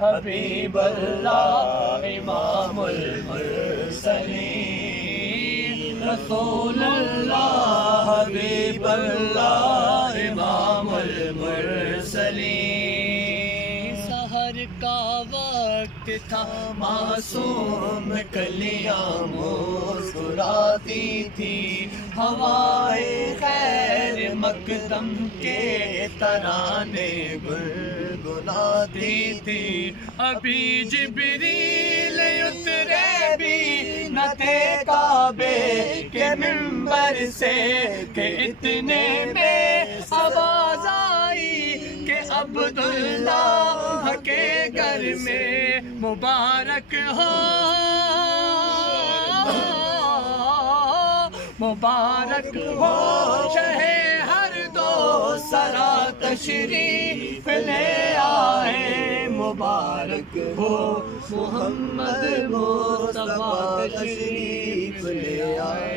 حبیب اللہ امام المرسلین، رسول اللہ حبیب اللہ امام المرسلین۔ سحر کا وقت تھا معصوم کلیاں مسکراتی تھی، ہوائے خیر مقدم کے ترانے گنگناتی تھی، ابھی جبریل اترے بھی نہ تھے کعبے کے منبر سے کہ اتنے میں آواز آئی کہ عبداللہ کے گھر میں مبارک ہو، مبارک ہو شہ ہر دو سرا تشریف لے آئے، مبارک ہو محمد مصطفیٰ تشریف لے آئے۔